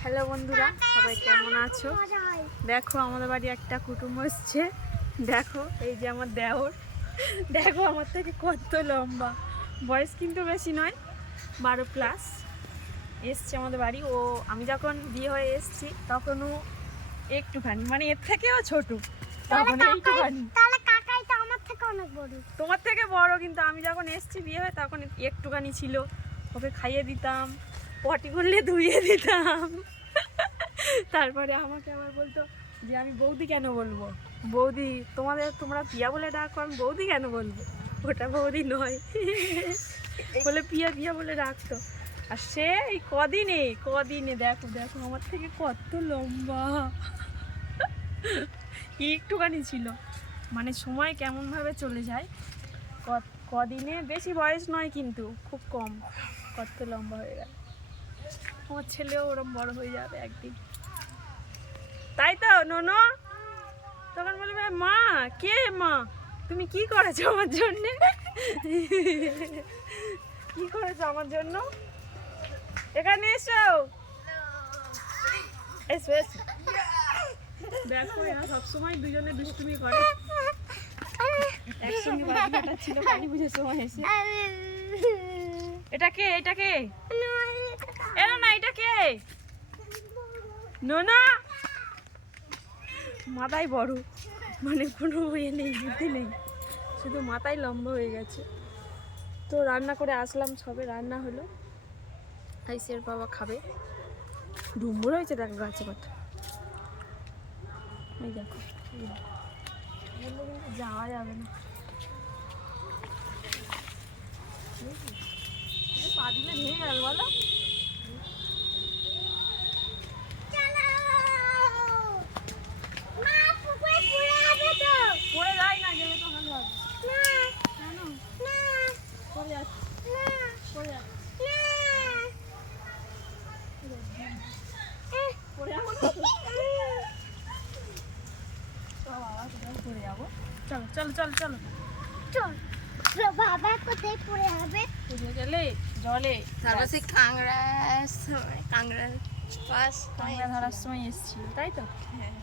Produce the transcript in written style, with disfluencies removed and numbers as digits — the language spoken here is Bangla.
হ্যালো বন্ধুরা, সবাই কেমন আছো? দেখো আমাদের বাড়ি একটা কুটুম্ব এসছে। দেখো এই যে আমার দেওর, দেখো আমার থেকে কত লম্বা, বয়স কিন্তু বেশি নয়, 12+ এসছে আমাদের বাড়ি। ও আমি যখন বিয়ে হয়ে এসছি তখনও একটুখানি, মানে এর থেকেও ছোট, তখন একটুখানি। তোমার থেকে বড়, কিন্তু আমি যখন এসছি বিয়ে হয়ে তখন একটুখানি ছিল। ওকে খাইয়ে দিতাম, পটি করলে ধুইয়ে দিতাম। তারপরে আমাকে আবার বলতো যে আমি বৌদি কেন বলবো, বৌদি তোমরা পিয়া বলে ডাকো, আমি বৌদি কেন বলবো, ওটা বৌদি নয়। বলে পিয়া পিয়া বলে ডাকতো। আর সে এই কদিনে দেখো দেখো আমার থেকে কত লম্বা, একটুখানি ছিল। মানে সময় কেমনভাবে চলে যায়, কদিনে, বেশি বয়স নয় কিন্তু খুব কম, কত লম্বা হয়ে গেল। আমার ছেলেও ওরম বড় হয়ে যাবে একদিন, তাই তো নোনো? তখন বলবে মা, কে মা, তুমি কি করেছো আমার জন্য, কি করেছো আমার জন্য, এখানে এসো এসো এসো। দেখো এরা সবসময় দুজনে দুষ্টুমি করে, একসঙ্গে বাড়ি কাটাচ্ছিল কালী পুজোর সময় এসে। এটা কে, এটা কে, এরা না, এটা কে, নোনা? মাথায় বড়, মানে কোনো ইয়ে নেই, বুদ্ধি নেই, শুধু মাথায় লম্বা হয়ে গেছে। তো রান্না করে আসলাম, সবে রান্না হলো, আইসের বাবা খাবে। ডুম্বুর হয়েছে দেখো গাছে কত, এই দেখো, কিন্তু যাওয়া যাবে না, পা দিলে ভেঙে গেল বলো। পড়ে যায় না, গেলে তো ভালো হবে। কেন পড়ে যাচ্ছে, পড়ে যাচ্ছে, পড়ে যাবো, পড়ে যাবো। চলো চলো চলো চলো চল বাবা কোথায় পড়ে হবে? পড়ে গেলে জলে, তারপর সেই কাংড়া ধরার সময় এসেছিল, তাই তো? হ্যাঁ।